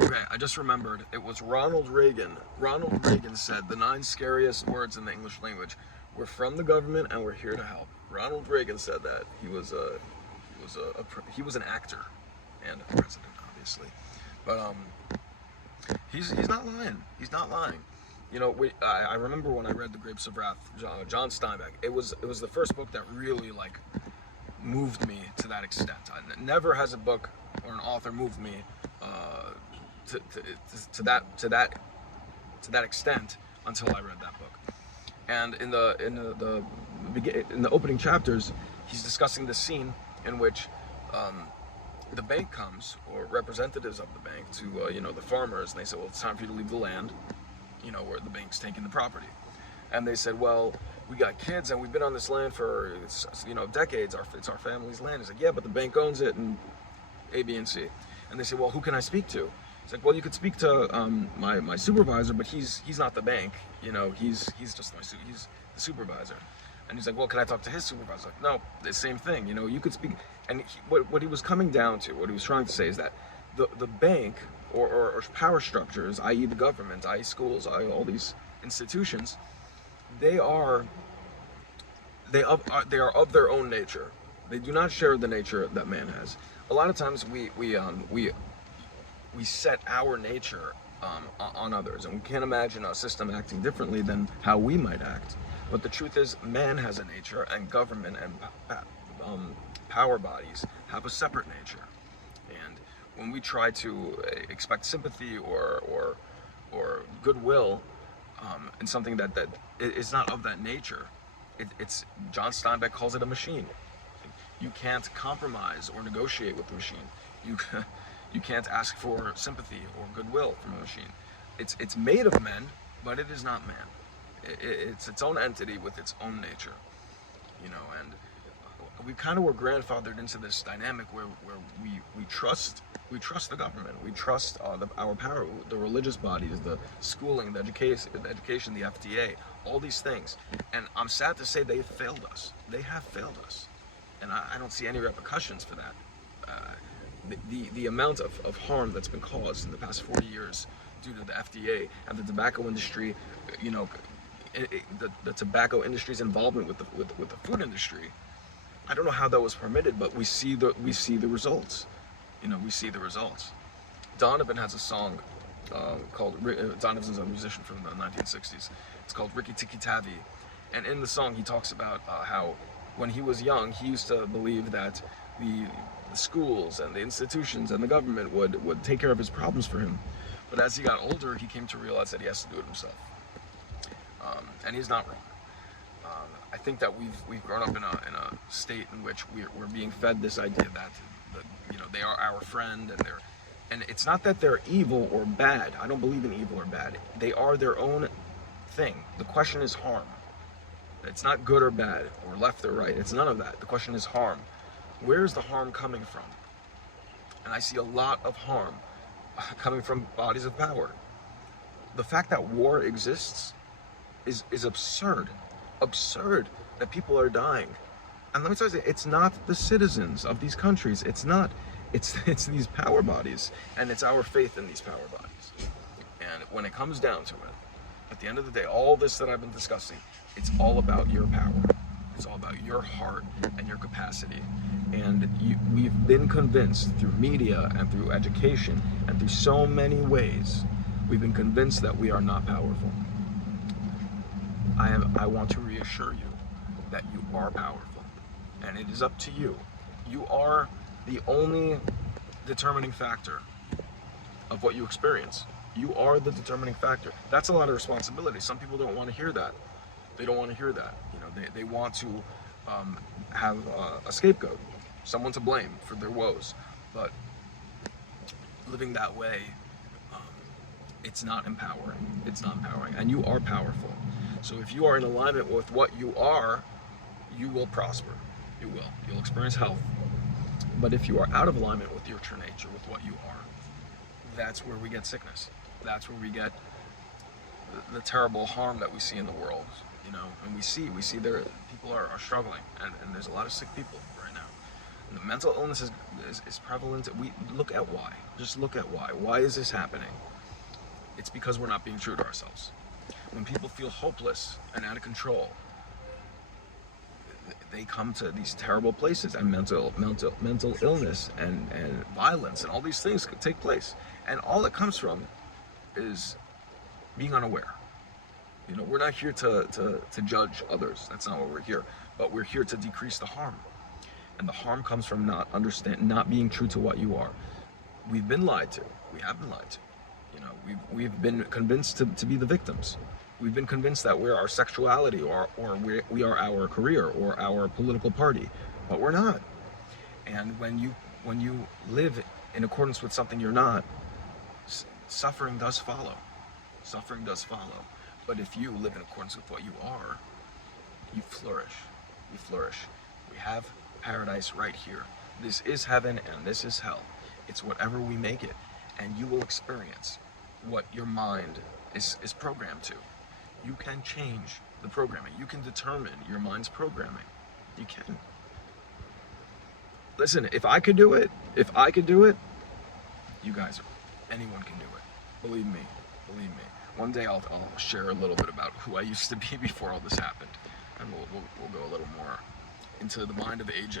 Okay, I just remembered. It was Ronald Reagan. Ronald Reagan said the 9 scariest words in the English language were from the government and we're here to help. Ronald Reagan said that. He was an actor and a president, obviously. But he's not lying. He's not lying. You know, I remember when I read The Grapes of Wrath, John Steinbeck. It was the first book that really like moved me to that extent. Never has a book or an author moved me uh, to that extent until I read that book. And in the opening chapters, he's discussing the scene in which um, the bank comes, or representatives of the bank, to the farmers, and they say, well, it's time for you to leave the land, where the bank's taking the property. And they said, well, we got kids and we've been on this land for decades. It's our family's land. He's like, yeah, but the bank owns it, and A, B, and C. And they say, well, who can I speak to? It's like, well, you could speak to my supervisor, but he's not the bank. He's just he's the supervisor. And he's like, well, can I talk to his supervisor? Like, no, the same thing. You could speak. And what he was coming down to, what he was trying to say is that the bank or power structures, i.e. the government, i.e. schools, i.e. all these institutions, they are they are of their own nature. They do not share the nature that man has. A lot of times we set our nature on others, and we can't imagine a system acting differently than how we might act. But the truth is, man has a nature, and government and power bodies have a separate nature. And when we try to expect sympathy or goodwill in something that is not of that nature, it's John Steinbeck calls it a machine. You can't compromise or negotiate with the machine. You you can't ask for sympathy or goodwill from a machine. It's made of men, but it is not man. It's its own entity with its own nature, and we kind of were grandfathered into this dynamic where we trust the government, we trust our power, the religious bodies, the schooling, the education, the FDA, all these things. And I'm sad to say they failed us. They have failed us, and I don't see any repercussions for that. The amount of harm that's been caused in the past 40 years due to the FDA and the tobacco industry, the tobacco industry's involvement with the food industry. I don't know how that was permitted, but we see the results. We see the results. Donovan has a song called Donovan's a musician from the 1960s. It's called Ricky Tikki Tavi, and in the song he talks about how when he was young he used to believe that the schools and the institutions and the government would take care of his problems for him. But as he got older, he came to realize that he has to do it himself, and he's not wrong. I think that we've grown up in a state in which we're being fed this idea that they are our friend, and it's not that they're evil or bad. I don't believe in evil or bad. They are their own thing. The question is harm. It's not good or bad or left or right. It's none of that. The question is harm. Where's the harm coming from? And I see a lot of harm coming from bodies of power. The fact that war exists is absurd. Absurd that people are dying. And let me tell you, it's not the citizens of these countries. It's not. It's these power bodies, and it's our faith in these power bodies. And when it comes down to it, at the end of the day, all this that I've been discussing, it's all about your power. It's all about your heart and your capacity. And we've been convinced through media and through education and through so many ways, we've been convinced that we are not powerful. I want to reassure you that you are powerful, and it is up to you. You are the only determining factor of what you experience. You are the determining factor. That's a lot of responsibility. Some people don't want to hear that. They don't want to hear that. They want to have a scapegoat, someone to blame for their woes. But living that way, um, it's not empowering. It's not empowering, and you are powerful. So if you are in alignment with what you are, you will prosper. You will. You'll experience health. But if you are out of alignment with your true nature, with what you are, that's where we get sickness. That's where we get the terrible harm that we see in the world. And we see there people are struggling, and there's a lot of sick people right now. The mental illness is prevalent. We look at why. Just look at why. Why is this happening? It's because we're not being true to ourselves. When people feel hopeless and out of control, they come to these terrible places, and mental illness and violence and all these things could take place. And all it comes from is being unaware. You know, we're not here to judge others. That's not what we're here. But we're here to decrease the harm. And the harm comes from not being true to what you are. We've been lied to. We have been lied to. You know, we've been convinced to be the victims. We've been convinced that we're our sexuality, or we are our career or our political party, but we're not. And when you live in accordance with something you're not, suffering does follow. Suffering does follow. But if you live in accordance with what you are, you flourish. You flourish. We have paradise right here. This is heaven and this is hell. It's whatever we make it, and you will experience what your mind is programmed to. You can change the programming. You can determine your mind's programming. You can. Listen, if I could do it, you guys, anyone can do it. Believe me, believe me. One day I'll share a little bit about who I used to be before all this happened, and we'll go a little more into the mind of AJ.